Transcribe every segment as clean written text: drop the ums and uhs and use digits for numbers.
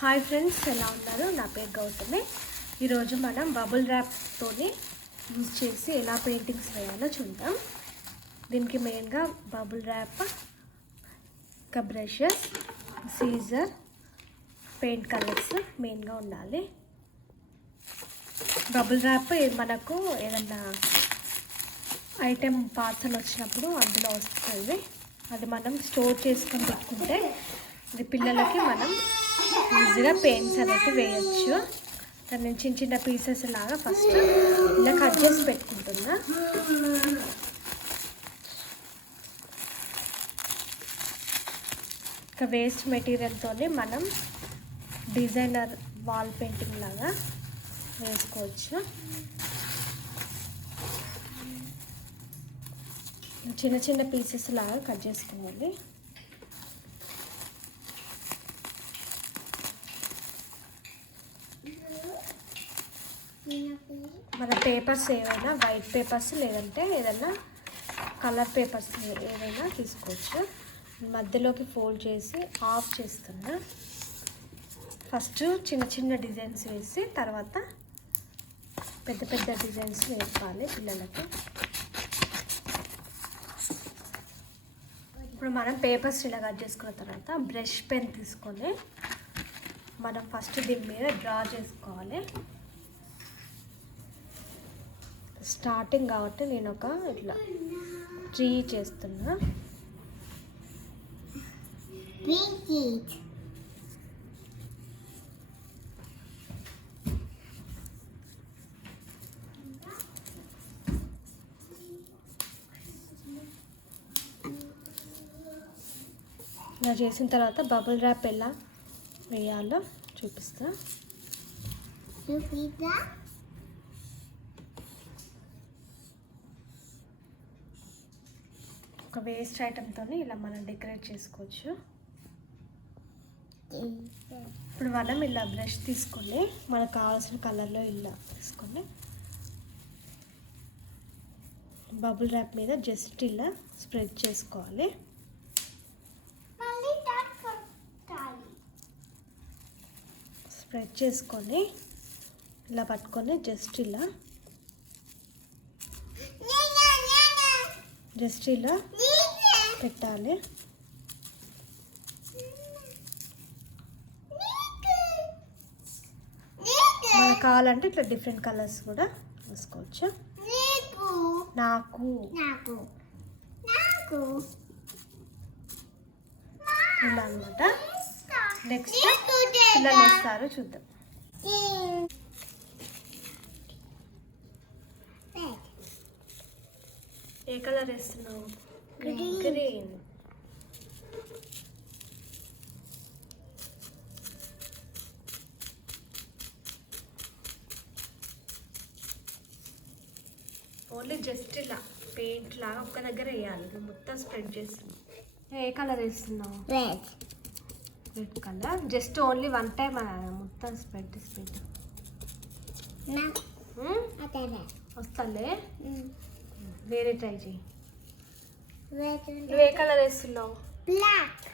Hi friends, ఎలా ఉన్నారు? నా పేరు గౌతమి. ఈరోజు మనం బబుల్ ర్యాప్తోని యూజ్ చేసి ఎలా పెయింటింగ్స్ వేయాలో చూద్దాం. దీనికి మెయిన్గా బబుల్ ర్యాప్, ఇంకా బ్రషెస్, సీజర్, పెయింట్ కలర్స్ మెయిన్గా ఉండాలి. బబుల్ ర్యాప్ మనకు ఏదన్నా ఐటెం పార్సల్ వచ్చినప్పుడు అందులో వస్తుంది. అది మనం స్టోర్ చేసుకొని పెట్టుకుంటే ఇది పిల్లలకి మనం ఈజీగా పెయింట్స్ అనేది వేయచ్చు. దాన్ని చిన్న చిన్న పీసెస్ లాగా ఫస్ట్ ఇలా కట్ చేసి పెట్టుకుంటున్నా. ఇంకా వేస్ట్ మెటీరియల్తో మనం డిజైనర్ వాల్ పెయింటింగ్ లాగా వేసుకోవచ్చు. చిన్న చిన్న పీసెస్ లాగా కట్ చేసుకోవాలి. మన పేపర్స్ ఏవైనా వైట్ పేపర్స్ లేదంటే ఏదైనా కలర్ పేపర్స్ ఏదైనా తీసుకోవచ్చు. మధ్యలోకి ఫోల్డ్ చేసి ఆఫ్ చేస్తున్నా. ఫస్ట్ చిన్న చిన్న డిజైన్స్ వేసి తర్వాత పెద్ద పెద్ద డిజైన్స్ వేసుకోవాలి పిల్లలకి. ఇప్పుడు మనం పేపర్స్ ఇలా కట్ చేసుకున్న తర్వాత బ్రష్ పెన్ తీసుకొని మనం ఫస్ట్ దీని మీద డ్రా చేసుకోవాలి. స్టార్టింగ్ కాబట్టి నేను ఒక ఇట్లా ట్రీ చేస్తున్నా. ఇలా చేసిన తర్వాత బబుల్ ర్యాప్ ఎలా వేయాలో చూపిస్తా. ఒక వేస్ట్ ఐటెంతో ఇలా మనం డెకరేట్ చేసుకోవచ్చు. ఇప్పుడు మనం ఇలా బ్రష్ తీసుకొని మనకు కావాల్సిన కలర్లో ఇలా తీసుకొని బబుల్ ర్యాప్ మీద జస్ట్ ఇలా స్ప్రెడ్ చేసుకోవాలి. స్ప్రెడ్ చేసుకొని ఇలా పట్టుకొని జస్ట్ ఇలా పెట్టాలి. మనకు కావాలంటే ఇట్లా డిఫరెంట్ కలర్స్ కూడా వేసుకోవచ్చు. నాకు ఇలా అనమాట. నెక్స్ట్ పిల్లలు వేస్తారు, చూద్దాం. ఏ కలర్ వేస్తున్నావు? గ్రీన్. ఓన్లీ జస్ట్ ఇలా పెయింట్ లాగా ఒక్క దగ్గర వేయాలి. మొత్తం స్ప్రెడ్ చేస్తుంది. ఏ కలర్ వేస్తున్నావు? Red colour. Just only one time మొత్తం స్ప్రెడ్. వస్తాలే, వేరే ట్రై చేయి. నువ్వు ఏ కలర్ వేస్తున్నావు? బ్లాక్.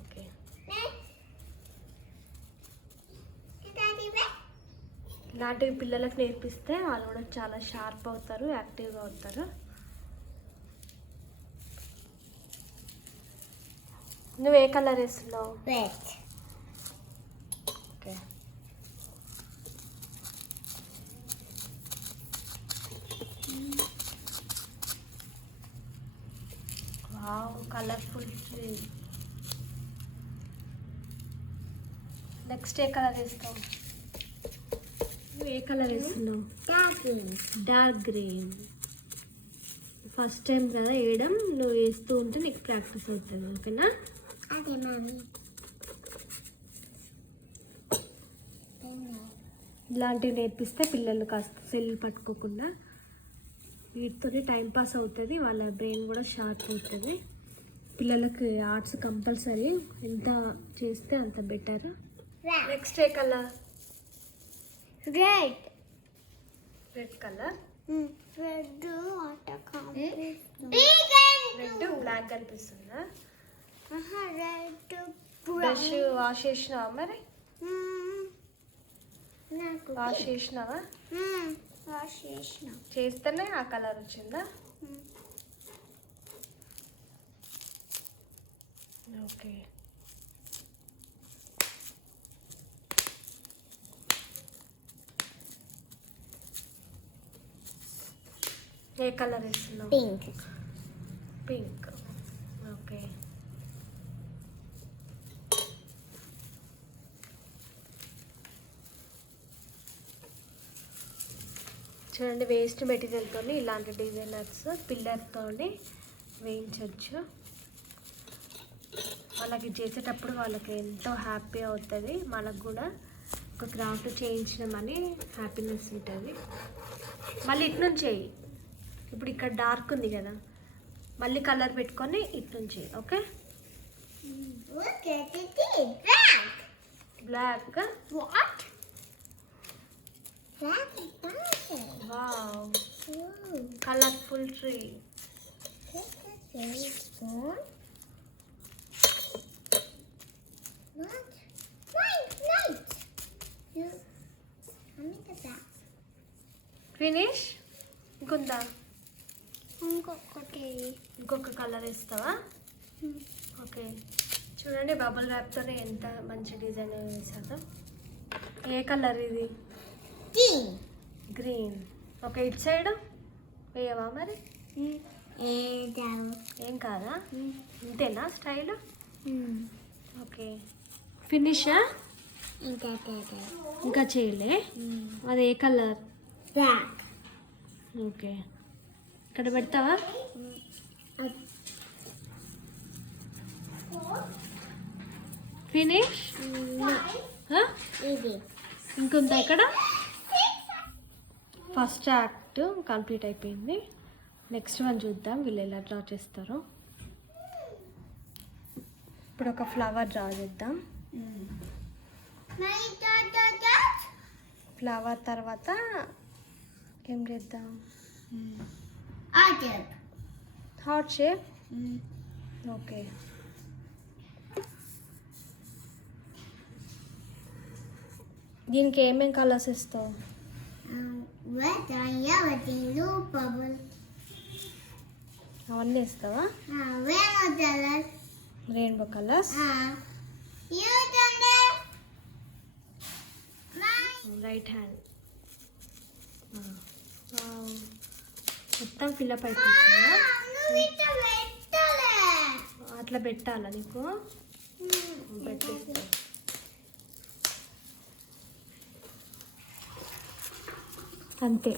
ఓకే. ఇలాంటివి పిల్లలకు నేర్పిస్తే వాళ్ళు కూడా చాలా షార్ప్ అవుతారు, యాక్టివ్గా అవుతారు. నువ్వు ఏ కలర్ వేస్తున్నావు? Red. Okay. Wow, colourful tree. Next ఏ కలర్ వేస్తావు? నువ్వు ఏ కలర్ వేస్తున్నావు? Dark green. ఫస్ట్ టైం కదా వేయడం, నువ్వు వేస్తూ ఉంటే నీకు ప్రాక్టీస్ అవుతుంది. ఓకేనా? అదే మమ్మీ. ఇలాంటివి నేర్పిస్తే పిల్లలు కాస్త సెల్ పట్టుకోకుండా వీటితోనే టైంపాస్ అవుతుంది, వాళ్ళ బ్రెయిన్ కూడా షార్ప్ అవుతుంది. పిల్లలకి ఆర్ట్స్ కంపల్సరీ, ఎంత చేస్తే అంత బెటర్. నెక్స్ట్ ఏ colour? Red. Red colour. Red black కనిపిస్తుందా? రెడ్ బ్రష్ వాష్ చేసినావా మరి? నాకు వాష్ చేసినావా? వాష్ చేసిన. చేస్తేనే ఆ కలర్ వచ్చిందా? ఓకే. ఏ కలర్ వేస్తున్నావు? పింక్. పింక్. ఓకే. చూడండి, వేస్ట్ మెటీరియల్తో ఇలాంటి డిజైనర్స్ పిల్లర్తో వేయించవచ్చు. వాళ్ళకి చేసేటప్పుడు వాళ్ళకి ఎంతో హ్యాపీ అవుతుంది, మనకు కూడా ఒక క్రాఫ్ట్ చేయించినామని హ్యాపీనెస్ ఉంటుంది. మళ్ళీ ఇటు నుంచి చేయి. ఇప్పుడు ఇక్కడ డార్క్ ఉంది కదా, మళ్ళీ కలర్ పెట్టుకొని ఇటు నుంచి. Okay. Black. What? Black. Wow, colourful tree. Finish. ఇంకొందా? ఇంకొక కలర్ ఇస్తావా? ఓకే. చూడండి, బబుల్ ర్యాప్తో ఎంత మంచి డిజైన్ వేసాదో. ఏ కలర్ ఇది? గ్రీన్. ఓకే, ఇటు సైడ్ వేయవా మరి? ఏం కాదా? ఇంతేనా స్టైల్? ఓకే. ఫినిషా? ఇంకా చేయలే. అది ఏ కలర్? బ్లాక్. ఓకే, ఇక్కడ పెడతావా? ఫినిష్. ఇది ఇంకొంత ఇక్కడ. ఫస్ట్ యాక్ట్ కంప్లీట్ అయిపోయింది. నెక్స్ట్ వన్ చూద్దాం వీళ్ళు ఎలా డ్రా చేస్తారో. ఇప్పుడు ఒక ఫ్లవర్ డ్రా చేద్దాం. ఫ్లవర్ తర్వాత ఏం చేద్దాం? Heart shape. ఓకే. దీనికి ఏమేమి కలర్స్ ఇస్తావు? అవన్నీ ఇస్తావా? Rainbow colours. రైట్ హ్యాండ్ మొత్తం ఫిల్అప్ అయిపోతుందా? అట్లా పెట్టాలా నీకు? పెట్టేస్తా. అంతే,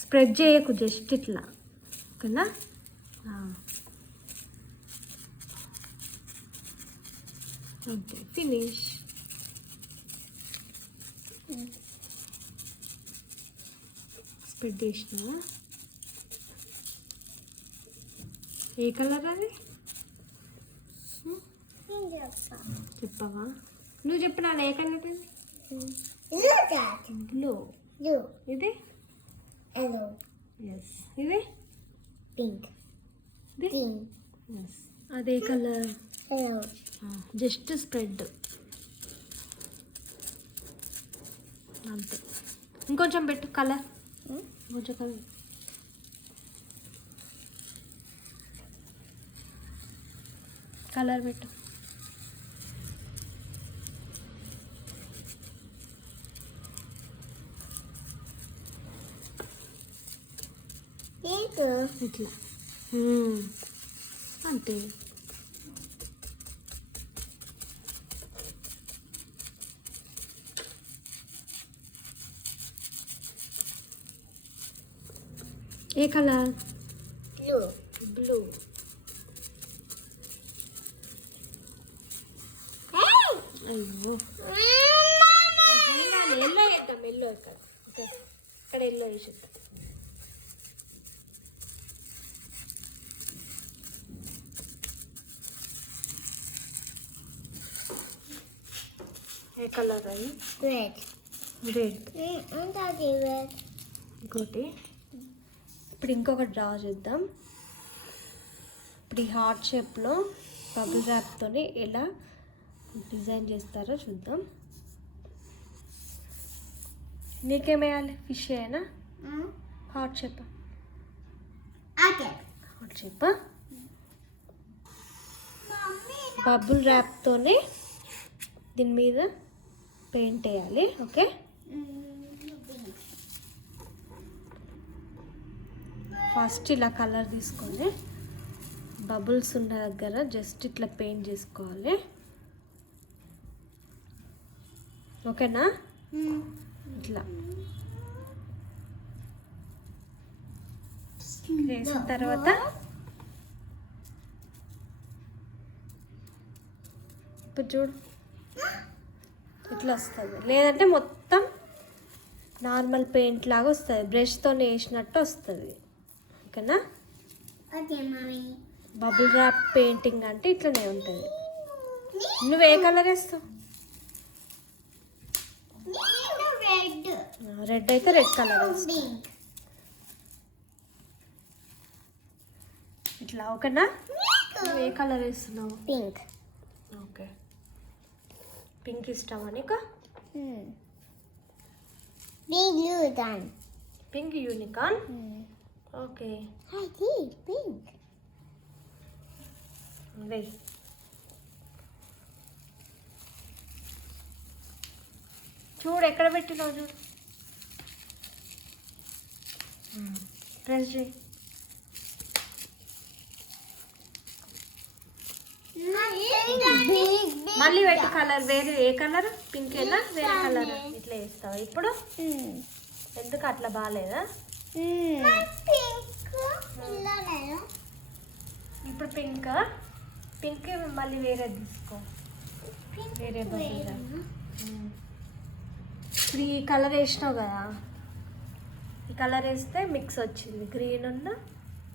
స్ప్రెడ్ చేయకు, జస్ట్ ఇట్లా. ఓకేనా? అంతే, ఫినిష్. స్ప్రెడ్ చేసినా. ఏ కలర్ అది చెప్పవా? నువ్వు చెప్పినా ఏ కలర్ అది? బ్లూ. ఇది ఎస్. ఇది పింక్. ఎస్. అదే కలర్. జస్ట్ స్ప్రెడ్ అంతే. ఇంకొంచెం పెట్టు కలర్. కొంచెం కలర్. కలర్ పెట్టు. ఇట్లా అంతే. ఏ కలర్? బ్లూ. అయ్యో, ఎల్లో వేద్దాం. ఎల్లో ఇక్కడ. ఓకే, ఇక్కడ ఎల్లో వేసేద్దాం. ఏ కలర్ అది? రెడ్. ఇంకోటి. ఇప్పుడు ఇంకొకటి డ్రా చేద్దాం. ఇప్పుడు ఈ హార్ట్ షేప్లో బబుల్ ర్యాప్తో ఎలా డిజైన్ చేస్తారో చూద్దాం. నీకేమేయాలి? ఫిష్ అయినా హాట్ చెప్ప హాట్ చెప్ప బబుల్ ర్యాప్తోనే దీని మీద పెయింట్ వేయాలి. ఓకే, ఫస్ట్ ఇలా కలర్ తీసుకొని బబుల్స్ ఉన్న దగ్గర జస్ట్ ఇట్లా పెయింట్ చేసుకోవాలి. ఓకేనా? ఇట్లా వేసిన తర్వాత ఇప్పుడు చూడు ఇట్లా వస్తుంది. లేదంటే మొత్తం నార్మల్ పెయింట్ లాగా వస్తుంది, బ్రష్తో వేసినట్టు వస్తుంది. ఓకేనా? బబుల్ ర్యాప్ పెయింటింగ్ అంటే ఇట్లనే ఉంటుంది. నువ్వు ఏ కలర్ వేస్తావు? రెడ్ అయితే రెడ్ కలర్ వేస్తావు. ఇట్లా. ఓకేనా? నువ్వు ఏ కలర్ వేస్తున్నావు? పింక్. ఓకే, పింక్ ఇష్టమా నీకు? Pink unicorn. Okay, pink. వెయ్యి. చూడు ఎక్కడ పెట్టినావు చూడు. ప్రెస్ చేయి. మళ్ళీ పెట్టు కలర్. వేరే ఏ కలర్? పింక్ ఏనా వేరే కలర్? ఇట్లా వేస్తావా ఇప్పుడు? ఎందుకు అట్లా బాగాలేదా? ఇప్పుడు పింక్ పింక్ మళ్ళీ వేరే తీసుకో. వేరే ఇప్పుడు ఈ కలర్ వేసినావు కదా, ఈ కలర్ వేస్తే మిక్స్ వచ్చింది. గ్రీన్ ఉన్న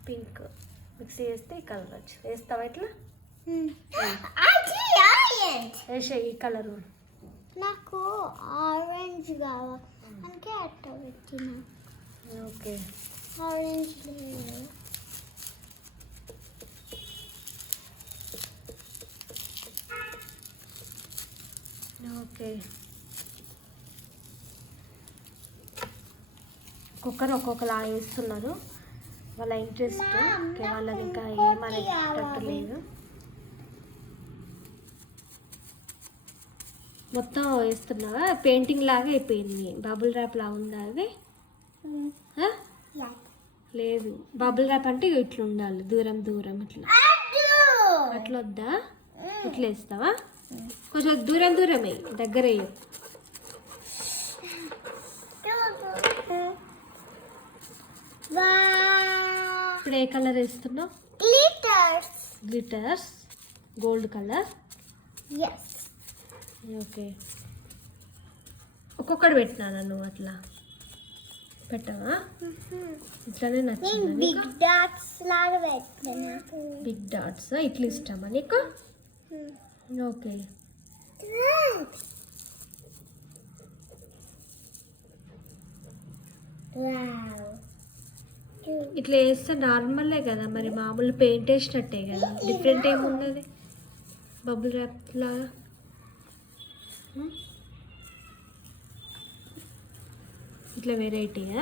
పింక్ మిక్స్ చేస్తే ఈ కలర్ వచ్చింది. వేస్తావా ఇట్లా? వేసే ఈ కలర్. నాకు ఆరెంజ్ కావాలి అందుకే అట్లా పెట్టిన. ఓకే, ఆరెంజ్ లేదు. ఓకే, ఒక్కొక్కరు ఒక్కొక్కలా వేస్తున్నారు, వాళ్ళ ఇంట్రెస్ట్. ఓకే, వాళ్ళకి ఇంకా ఏమనేటట్టు లేదు. మొత్తం వేస్తున్నావా? పెయింటింగ్ లాగా అయిపోయింది. బబుల్ ర్యాప్ లా ఉందా అది? లేదు, బబుల్ ర్యాప్ అంటే ఇట్లా ఉండాలి, దూరం దూరం ఇట్లా. అట్లా వద్దా? ఇట్లా వేస్తావా? కొంచెం దూరం దూరం వేయి, దగ్గర వేయు. ఇప్పుడు ఏ కలర్ వేస్తున్నావు? గ్లిటర్స్. Gold colour. ఓకే, ఒక్కొక్కటి పెట్టినా నువ్వు అట్లా పెట్టవా? ఇట్లానే నచ్చింది. బిగ్ డాట్స్ లాగా పెట్టినా. బిగ్ డాట్స్ ఇట్లా ఇష్టమా నీకు? ఓకే, ఇట్లా వేస్తే నార్మలే కదా మరి, మామూలు పెయింట్ వేసినట్టే కదా, డిఫరెంట్ ఏమున్నది బబుల్ ర్యాప్ లాగా. ఇట్లా వెరైటీగా.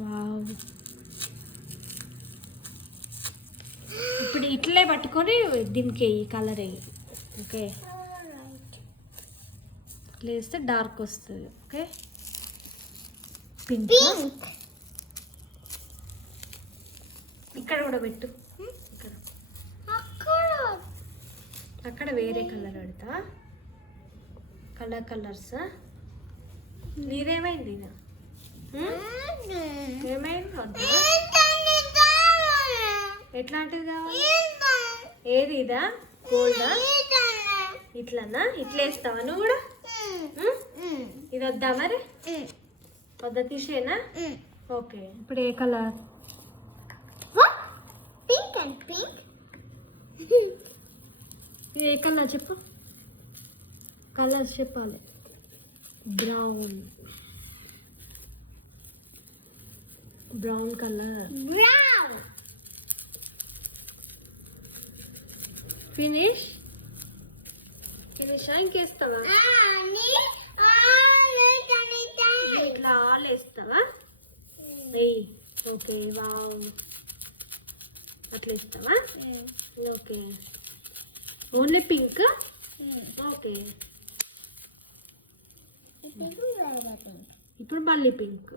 వావ్, ఇప్పుడు ఇట్లే పట్టుకొని దీనికి ఈ కలర్ వేయి. ఓకే, ఇట్లా వేస్తే డార్క్ వస్తుంది. Okay, pink. ఇక్కడ కూడా పెట్టు. ఇక్కడ అక్కడ వేరే కలర్ పెడతా. కలర్స్. నీదేమైంది? ఏమైంది? ఎట్లాంటిది కావాలి? ఏది? ఇదా? గోల్డా? ఇట్లనా? ఇట్లా వేస్తావా నువ్వు కూడా? ఇది వద్దా మరి? వద్దా, తీసేనా? ఓకే, ఇప్పుడు ఏ కలర్? పింక్. ఇది ఏ కలర్ చెప్పు, కలర్స్ చెప్పాలి. Brown colour. ఫినిష్ ఇంకేస్తావా? ఇట్లా ఆల్ వేస్తావా? వెయ్యి. ఓకే, వావ్, అట్లా ఇస్తావా? Okay, only pink. ఓకే, ఇప్పుడు మళ్ళీ పింక్.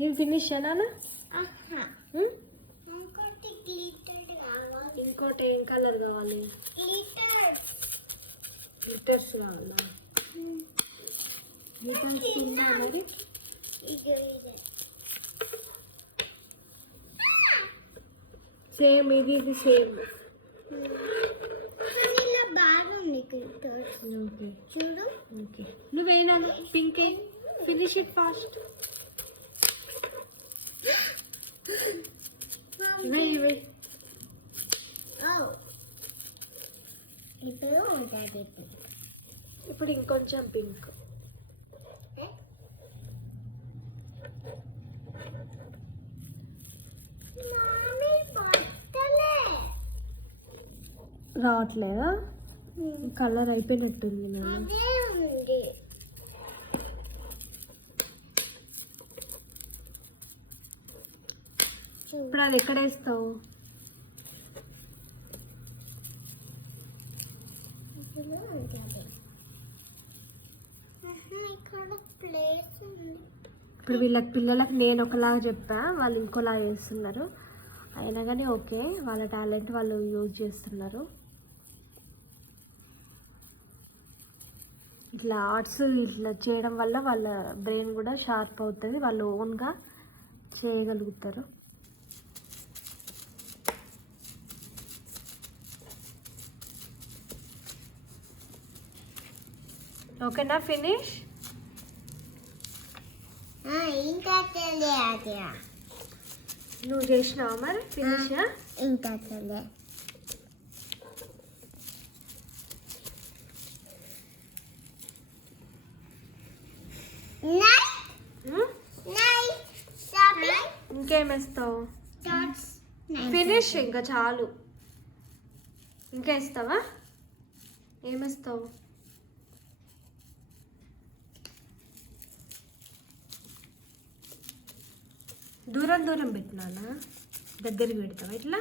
నేను ఫినిష్ చేయనా? ఇంకోటి ఏం కలర్ కావాలి? గ్లిటర్స్ కావాలా? గ్లిటర్స్ ఉందా మరి? సేమ్ ఇది సేమ్. ఓకే చూడు. ఓకే, నువ్వేనా పింక్? Finish it fast. ఇవే ఇప్పుడు ఇంకొంచెం పింక్. రావట్లేదా? కలర్ అయిపోయినట్టుంది నాన్న. ఇప్పుడు అది ఎక్కడ వేస్తావు? ఇప్పుడు పిల్లలకు నేను ఒకలాగా చెప్పా, వాళ్ళు ఇంకోలాగా చేస్తున్నారు. అయినా కానీ ఓకే, వాళ్ళ టాలెంట్ వాళ్ళు యూజ్ చేస్తున్నారు. ఇట్లా ఆర్ట్స్ ఇట్లా చేయడం వల్ల వాళ్ళ బ్రెయిన్ కూడా షార్ప్ అవుతుంది, వాళ్ళు ఓన్గా చేయగలుగుతారు. ఓకేనా? ఫినిష్. ఇంకా తెలియదు. నువ్వు చేసినావా మరి ఫినిష్? ఇంకా తెలియదు. ఇంకేమేస్తావు? ఫినిష్, ఇంకా చాలు. ఇంకా వేస్తావా? ఏమేస్తావు? దూరం దూరం పెట్టినానా? దగ్గరికి పెడతావా ఇట్లా?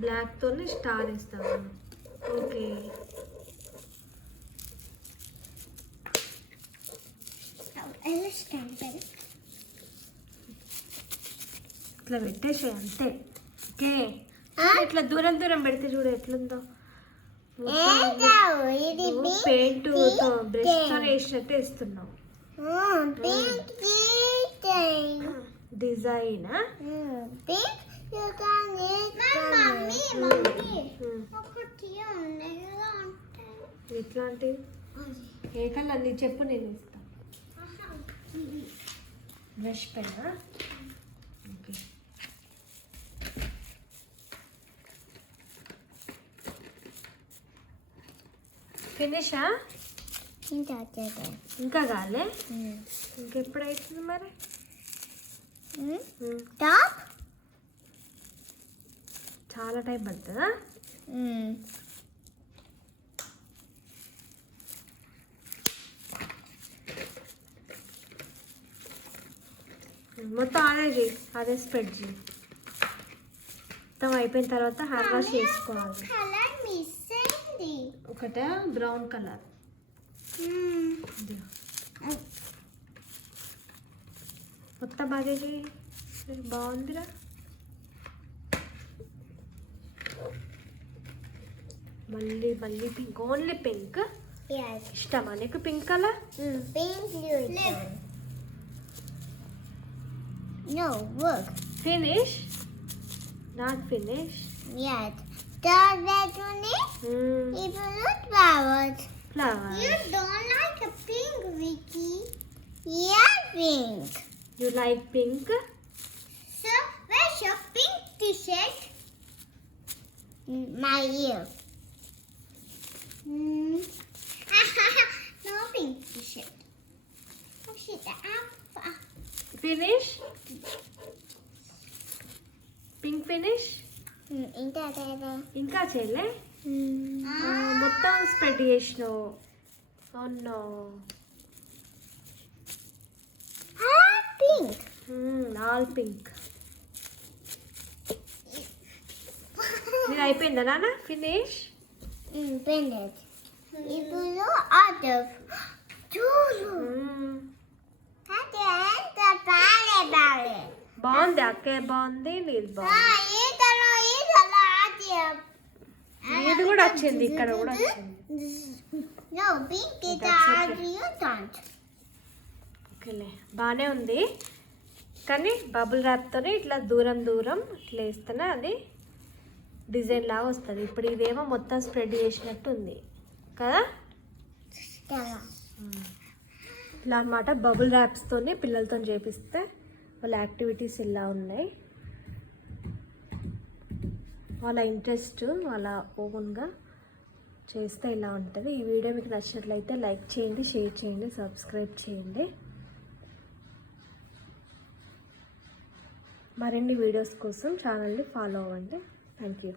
బ్లాక్ తోని స్టార్ వేస్తావా? ఓకే, ఇట్లా పెట్టేసే అంతే. ఓకే, ఇట్లా దూరం దూరం పెడితే చూడు ఎట్లుందో. పెయింట్ బ్రష్ తో వేసినట్టు వేస్తున్నావు. డిజైన్ ఎట్లాంటివి? ఏ కలర్ నీ చెప్పు, నేను ఇస్తాను. Brush pen. ఓకే, ఫినిషా? ఇంకా కాలే? ఇంకెప్పుడు అవుతుంది మరి? టాప్ చాలా టైం పడుతుందా? మొత్తం అదే చేయి, అదే స్ప్రెడ్ చేయి. మొత్తం అయిపోయిన తర్వాత హ్యాండ్ వాష్ చేసుకోవాలి. ఒకటే బ్రౌన్ కలర్. మొత్తం అదే చేయి, బాగుందిరా. మళ్ళీ మళ్ళీ పింక్, ఓన్లీ పింక్. ఇష్టమా నీకు pink colour? No, work. Finish? Not finish? Yes. Does that one If you look flowers. Flowers. You don't like a pink, Vicky. Yeah, pink. You like pink? So, where's your pink t-shirt? My ear. No pink shit. Oh shit, finish pink finish ఇంకా ఇంకా చేయలే మొత్తం spread చేసినావు అవును pink all pink నీది అయిపోయిందా నాన్న finish పెండెడ్ ఇప్పుడు ఆర్డర్ చూడు అదే ఎంత బాలే బాగుంది అక్కే బాగుంది నీది బాగుంది నీది కూడా వచ్చింది ఇక్కడ కూడా వచ్చింది No, pink is don't. ఓకేలే బాగానే ఉంది కానీ బబుల్ ర్యాప్తోనే ఇట్లా దూరం దూరం ఇట్లా వేస్తేనే అది డిజైన్ లాగా వస్తుంది ఇప్పుడు ఇదేమో మొత్తం స్ప్రెడ్ చేసినట్టు ఉంది కదా ఇట్లా అన్నమాట బబుల్ ర్యాప్స్తోనే పిల్లలతో చేపిస్తే వాళ్ళ యాక్టివిటీస్ ఇలా ఉన్నాయి వాళ్ళ ఇంట్రెస్ట్ వాళ్ళ ఓన్గా చేస్తే ఇలా ఉంటుంది ఈ వీడియో మీకు నచ్చినట్లయితే లైక్ చేయండి షేర్ చేయండి సబ్స్క్రైబ్ చేయండి మరిన్ని వీడియోస్ కోసం ఛానల్ని ఫాలో అవ్వండి థ్యాంక్ యూ